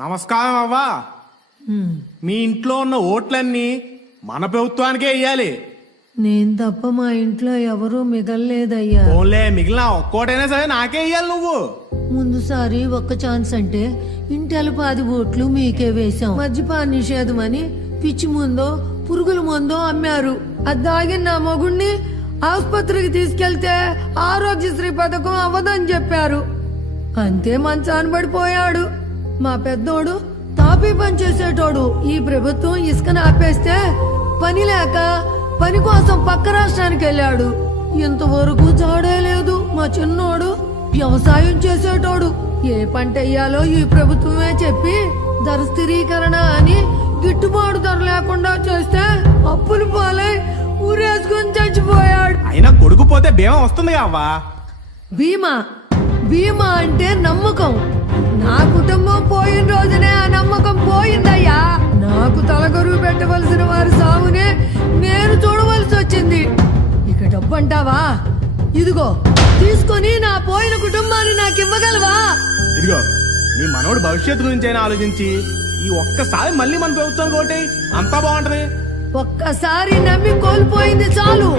నమస్కారం అవ్వా. మీ ఇంట్లో ఉన్న ఓట్లన్నీ మన ప్రభుత్వానికే ఇయ్యాలి. నేను తప్ప మా ఇంట్లో ఎవరూ మిగల్లేదయ్యా. ఓన్లే మిగిలిన ఒక్కోటైనా సరే నాకే ఇయ్యాలి నువ్వు. ముందుసారి ఒక్క ఛాన్స్ అంటే ఇంటెల 10 ఓట్లు మీకే వేశాం. మద్యపాన నిషేధం అని పిచ్చి ముందో పురుగుల మందో అమ్మారు. అది దాగిన నా మొగుణ్ణి ఆసుపత్రికి తీసుకెళ్తే ఆరోగ్యశ్రీ పథకం అవ్వదని చెప్పారు. అంతే మంచాన పడిపోయాడు. మా పెద్దోడు తాపీ పని చేసేటోడు. ఈ ప్రభుత్వం ఇసుకను ఆపేస్తే పని లేక పని కోసం పక్క రాష్ట్రానికి వెళ్ళాడు. ఇంతవరకు జాడే లేదు. మా చిన్నోడు వ్యవసాయం చేసేటోడు. ఏ పంట వేయాలో ఈ ప్రభుత్వమే చెప్పి ధర స్థిరీకరణ అని గిట్టుబాటు ధర లేకుండా చేస్తే అప్పులు పాలై ఊరేసుకుని చచ్చిపోయాడు. అయినా కొడుకు పోతే బీమా వస్తుంది అవ్వా. బీమా బీమా అంటే నమ్మకం. నా కుటుంబం పోయిన రోజునే ఆ నమ్మకం పోయిందయ్యా. నాకు తలగరువు పెట్టవలసిన వారి సాగునే నేను చూడవలసి వచ్చింది. ఇక డబ్బు అంటావా? ఇదిగో తీసుకొని నా పోయిన కుటుంబాన్ని నాకు ఇవ్వగలవా? ఇదిగో నీ మనోడు భవిష్యత్తు గురించి అయినా ఆలోచించి ఈ ఒక్కసారి మళ్ళీ మన ప్రభుత్వం కోటి అంతా బాగుంటది. ఒక్కసారి నమ్మి కోల్పోయింది చాలు.